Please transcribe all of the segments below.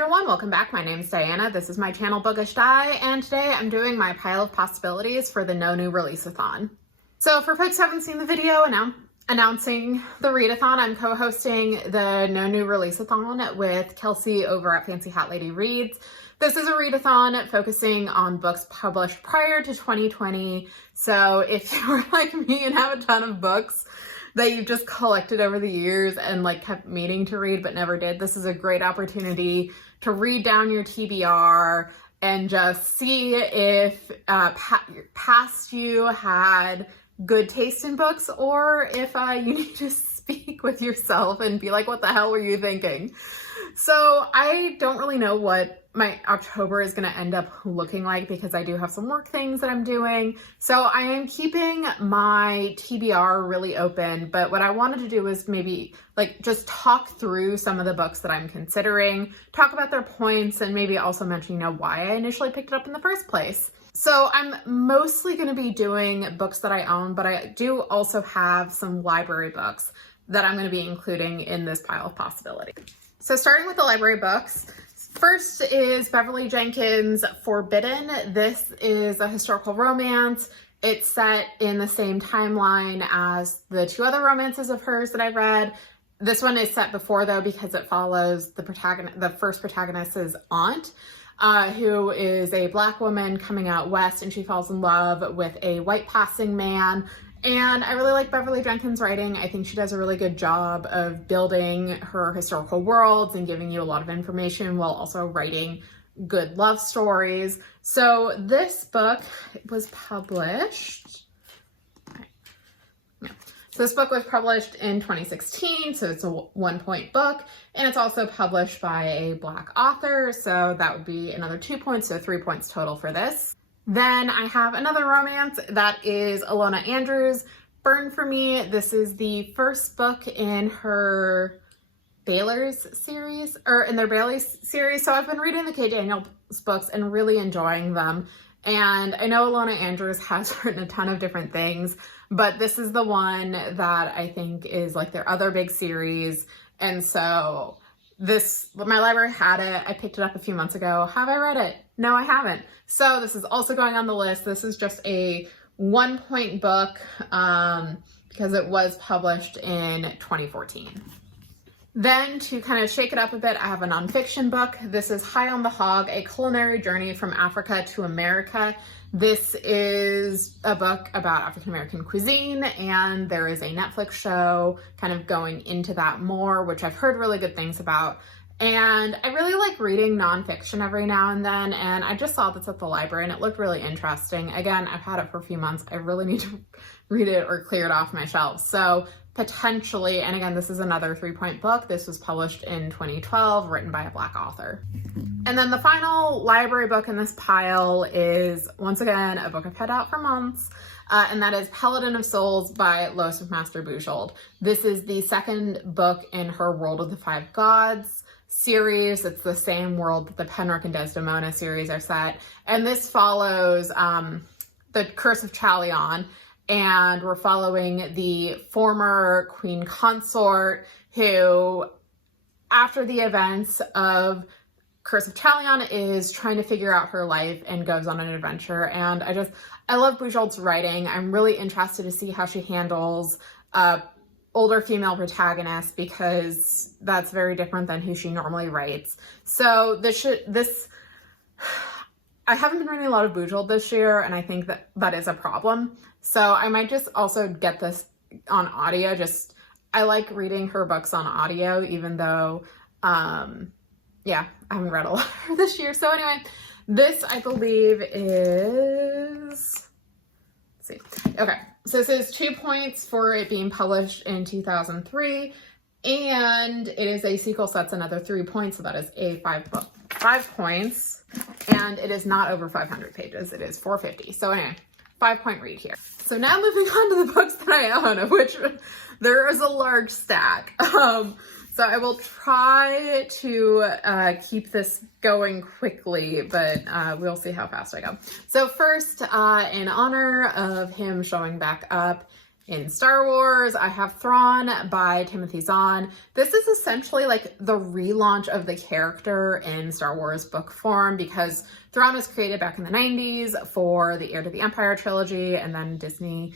everyone, welcome back. My name is Diana. This is my channel Bookish Di, and today I'm doing my pile of possibilities for the No New Releaseathon. So for folks who haven't seen the video announcing the readathon, I'm co-hosting the No New Releaseathon with Kelsey over at Fancy Hat Lady Reads. This is a readathon focusing on books published prior to 2020. So if you're like me and have a ton of books that you've just collected over the years and like kept meaning to read but never did, this is a great opportunity to read down your TBR and just see if past you had good taste in books, or if you need to speak with yourself and be like, what the hell were you thinking? So I don't really know what my October is going to end up looking like because I do have some work things that I'm doing. So I am keeping my TBR really open, but what I wanted to do was maybe like just talk through some of the books that I'm considering, talk about their points, and maybe also mention, why I initially picked it up in the first place. So I'm mostly going to be doing books that I own, but I do also have some library books that I'm going to be including in this pile of possibility. So starting with the library books, first is Beverly Jenkins' Forbidden. This is a historical romance. It's set in the same timeline as the two other romances of hers that I've read. This one is set before though, because it follows the first protagonist's aunt, who is a Black woman coming out west, and she falls in love with a white passing man. And I really like Beverly Jenkins' writing. I think she does a really good job of building her historical worlds and giving you a lot of information while also writing good love stories. So this book was published, So this book was published in 2016, so it's a 1-point book, and it's also published by a Black author, so that would be another 2 points, so 3 points total for this. Then I have another romance that is Alona Andrews' Burn for Me. This is the first book in her Baylor's series, or in their Bailey's series. So I've been reading the Kate Daniels books and really enjoying them. And I know Alona Andrews has written a ton of different things, but this is the one that I think is like their other big series. And so my library had it. I picked it up a few months ago. Have I read it? No, I haven't. So this is also going on the list. This is just a 1-point book because it was published in 2014. Then to kind of shake it up a bit, I have a nonfiction book. This is High on the Hog, A Culinary Journey from Africa to America. This is a book about African-American cuisine, and there is a Netflix show kind of going into that more, which I've heard really good things about. And I really like reading nonfiction every now and then, and I just saw this at the library and it looked really interesting. Again, I've had it for a few months. I really need to read it or clear it off my shelves. So potentially, and again, this is another 3-point book. This was published in 2012, written by a Black author. And then the final library book in this pile is, once again, a book I've had out for months, and that is Paladin of Souls by Lois McMaster-Bujold. This is the second book in her World of the Five Gods series. It's the same world that the Penric and Desdemona series are set. And this follows the Curse of Chalion, and we're following the former queen consort who, after the events of Curse of Chalion, is trying to figure out her life and goes on an adventure. And I love Bujold's writing. I'm really interested to see how she handles older female protagonists, because that's very different than who she normally writes. So I haven't been reading a lot of Bujold this year, and I think that is a problem. So I might just also get this on audio. I like reading her books on audio, even though, I haven't read a lot of her this year. So anyway, this I believe is, let's see. Okay, so this is 2 points for it being published in 2003, and it is a sequel, so that's another 3 points. So that is a 5 points, and it is not over 500 pages. It is 450. So anyway, 5-point read here. So now moving on to the books that I own, of which there is a large stack. So I will try to keep this going quickly, but we'll see how fast I go. So first, in honor of him showing back up, in Star Wars, I have Thrawn by Timothy Zahn. This is essentially like the relaunch of the character in Star Wars book form, because Thrawn was created back in the 90s for the Heir to the Empire trilogy, and then Disney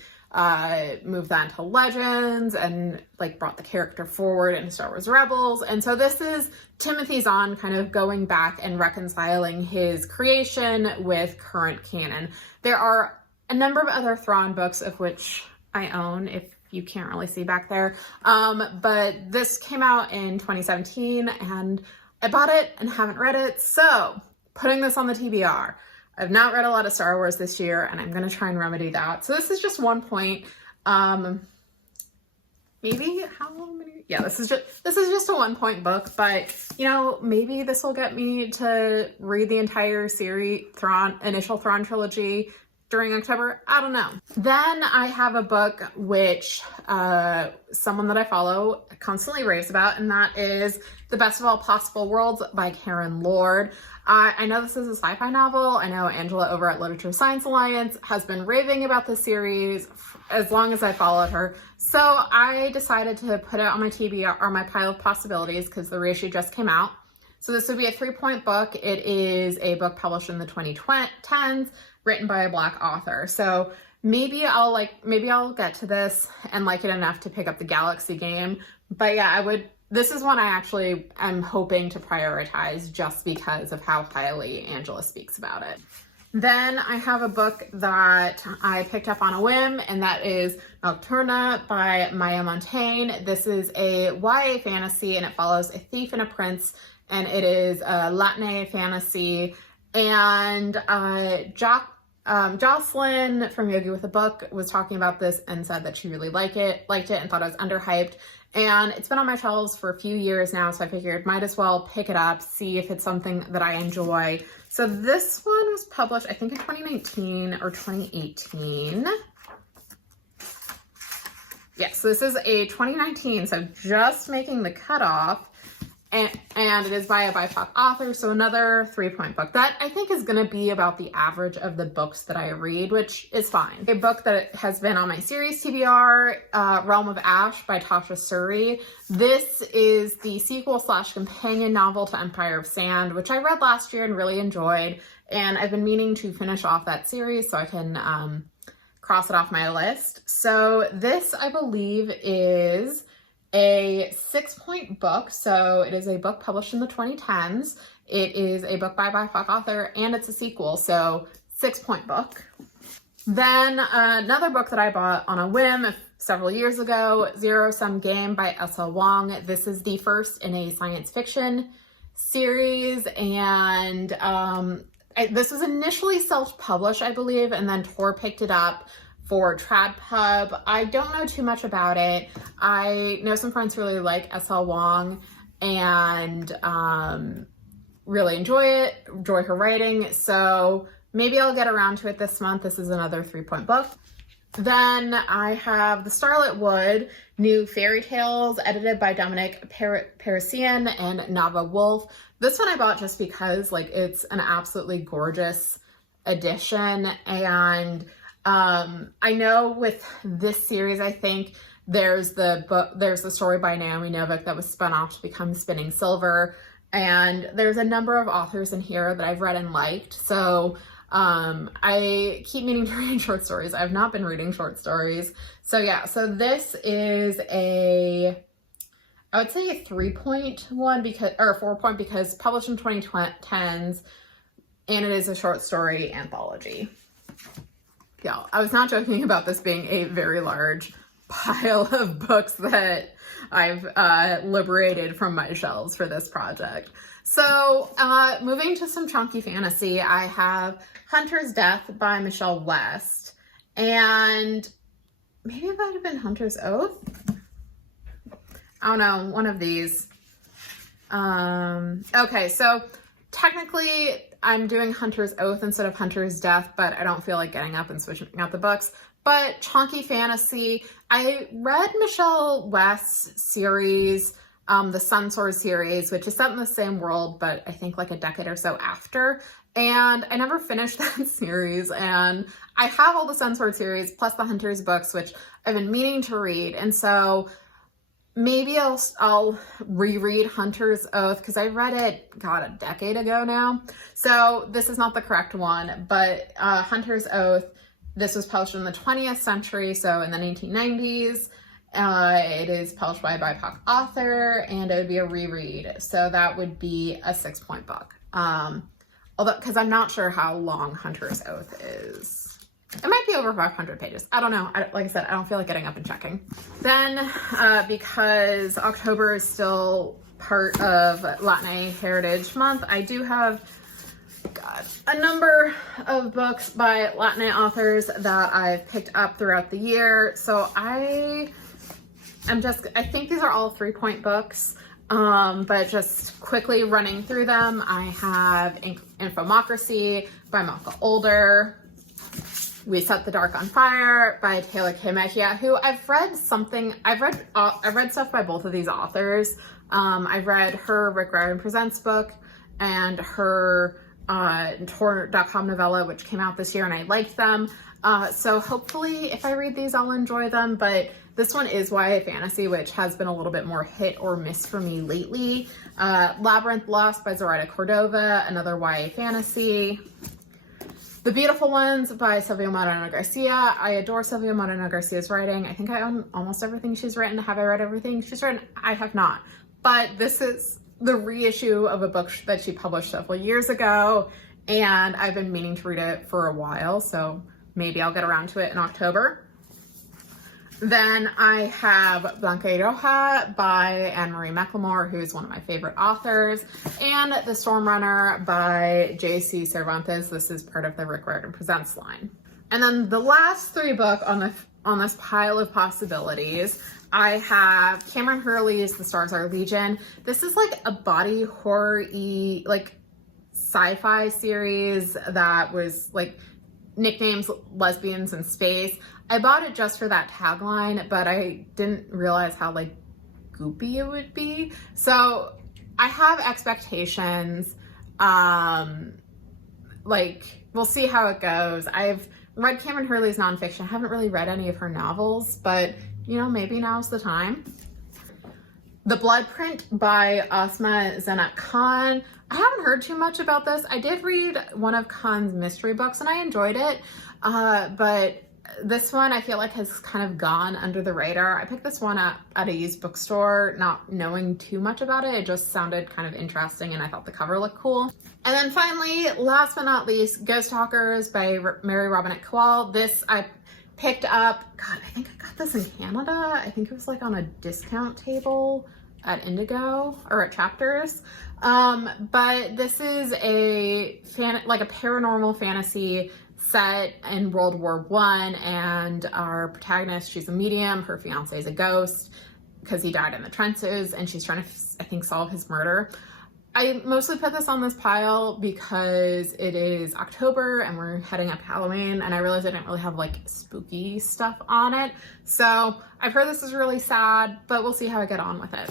moved that into Legends and like brought the character forward in Star Wars Rebels. And so this is Timothy Zahn kind of going back and reconciling his creation with current canon. There are a number of other Thrawn books, of which I own, if you can't really see back there. But this came out in 2017 and I bought it and haven't read it. So putting this on the TBR. I've not read a lot of Star Wars this year, and I'm going to try and remedy that. So this is just 1 point. Maybe how many? Yeah, this is just a 1 point book, but you know, maybe this will get me to read the entire series, initial Thrawn trilogy during October. I don't know. Then I have a book which someone that I follow constantly raves about, and that is The Best of All Possible Worlds by Karen Lord. I know this is a sci-fi novel. I know Angela over at Literature Science Alliance has been raving about this series as long as I followed her. So I decided to put it on my TBR, or my pile of possibilities, because the reissue just came out. So this would be a 3-point book. It is a book published in the 2010s, written by a Black author. So maybe I'll get to this and like it enough to pick up the Galaxy game. But yeah, this is one I actually am hoping to prioritize just because of how highly Angela speaks about it. Then I have a book that I picked up on a whim, and that is Nocturna by Maya Montaigne. This is a YA fantasy, and it follows a thief and a prince, and it is a Latin fantasy. And Jocelyn from Yogi with a Book was talking about this and said that she really liked it and thought it was underhyped. And it's been on my shelves for a few years now, so I figured might as well pick it up, see if it's something that I enjoy. So this one was published, I think in 2019 or 2018. Yes, so this is a 2019, so just making the cutoff. And it is by a BIPOC author, so another 3-point book. That I think is going to be about the average of the books that I read, which is fine. A book that has been on my series TBR, Realm of Ash by Tasha Suri. This is the sequel/companion novel to Empire of Sand, which I read last year and really enjoyed. And I've been meaning to finish off that series so I can cross it off my list. So this, I believe, is a 6-point book. So it is a book published in the 2010s. It is a book by a BIPOC author, and it's a sequel, so 6-point book. Then another book that I bought on a whim several years ago, Zero Sum Game by S.L. Wong. This is the first in a science fiction series, and this was initially self-published, I believe, and then Tor picked it up for Trad Pub. I don't know too much about it. I know some friends really like S.L. Wong and really enjoy her writing. So maybe I'll get around to it this month. This is another 3-point book. Then I have the Starletwood New Fairy Tales, edited by Dominic Parisian and Nava Wolf. This one I bought just because it's an absolutely gorgeous edition, and I know with this series, I think there's the story by Naomi Novik that was spun off to become Spinning Silver, and there's a number of authors in here that I've read and liked. So I keep meaning to read short stories. I've not been reading short stories. So yeah, so this is I would say a 3-point one or 4-point, because published in 2010s, and it is a short story anthology. Yeah, I was not joking about this being a very large pile of books that I've liberated from my shelves for this project. So moving to some chunky fantasy, I have Hunter's Death by Michelle West, and maybe it might have been Hunter's Oath? I don't know, one of these. Okay, so technically I'm doing Hunter's Oath instead of Hunter's Death, but I don't feel like getting up and switching out the books. But chunky fantasy, I read Michelle West's series the Sun Sword series, which is set in the same world, but I think like a decade or so after. And I never finished that series, and I have all the Sun Sword series plus the Hunters books, which I've been meaning to read. And so maybe I'll reread Hunter's Oath, because I read it, God, a decade ago now. So this is not the correct one, but Hunter's Oath, this was published in the 20th century, so in the 1990s. It is published by a BIPOC author, and it would be a reread. So that would be a 6-point book. Although, because I'm not sure how long Hunter's Oath is. It might be over 500 pages. I don't know. Like I said, I don't feel like getting up and checking. Then, because October is still part of Latin Heritage Month, I do have, God, a number of books by Latin authors that I've picked up throughout the year. So I think these are all 3-point books. But just quickly running through them, I have Infomocracy by Malka Older. We Set the Dark on Fire by Taylor K. Mejia, who I've read stuff by both of these authors. I've read her Rick Riordan Presents book and her Tor.com novella, which came out this year, and I liked them. So hopefully if I read these, I'll enjoy them. But this one is YA fantasy, which has been a little bit more hit or miss for me lately. Labyrinth Lost by Zoraida Cordova, another YA fantasy. The Beautiful Ones by Silvia Moreno Garcia. I adore Silvia Moreno Garcia's writing. I think I own almost everything she's written. Have I read everything she's written? I have not. But this is the reissue of a book that she published several years ago, and I've been meaning to read it for a while, so maybe I'll get around to it in October. Then I have Blanca y Roja by Anne-Marie McLemore, who's one of my favorite authors, and The Storm Runner by J.C. Cervantes. This is part of the Rick Riordan Presents line. And then the last 3 book on this pile of possibilities, I have Cameron Hurley's The Stars Are Legion. This is like a body horror-y, like sci-fi series that was like nicknames lesbians in space. I bought it just for that tagline, but I didn't realize how like goopy it would be. So I have expectations. Like, we'll see how it goes. I've read Cameron Hurley's nonfiction. I haven't really read any of her novels, but you know, maybe now's the time. The Blood Print by Asma Zenat Khan. I haven't heard too much about this. I did read one of Khan's mystery books and I enjoyed it, but this one I feel like has kind of gone under the radar. I picked this one up at a used bookstore, not knowing too much about it. It just sounded kind of interesting and I thought the cover looked cool. And then finally, last but not least, Ghosthunters by Mary Robinette Kowal. This I picked up, God, I think I got this in Canada. I think it was like on a discount table at Indigo or at Chapters. But this is like a paranormal fantasy set in World War I, and our protagonist, she's a medium, her fiance is a ghost because he died in the trenches, and she's trying to, I think, solve his murder. I mostly put this on this pile because it is October and we're heading up to Halloween, and I realized I didn't really have like spooky stuff on it. So I've heard this is really sad, but we'll see how I get on with it.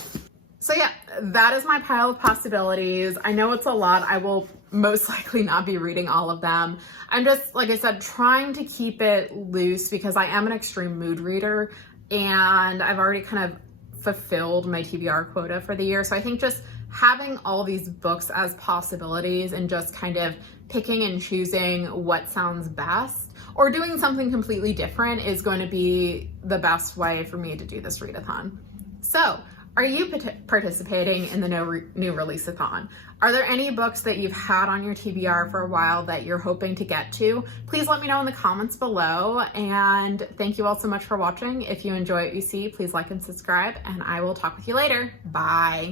So yeah, that is my pile of possibilities. I know it's a lot. I will most likely not be reading all of them. I'm just, like I said, trying to keep it loose because I am an extreme mood reader and I've already kind of fulfilled my TBR quota for the year. So I think just having all these books as possibilities and just kind of picking and choosing what sounds best or doing something completely different is going to be the best way for me to do this readathon. So, are you participating in the No New Releaseathon? Are there any books that you've had on your TBR for a while that you're hoping to get to? Please let me know in the comments below, and thank you all so much for watching. If you enjoy what you see, please like and subscribe, and I will talk with you later. Bye.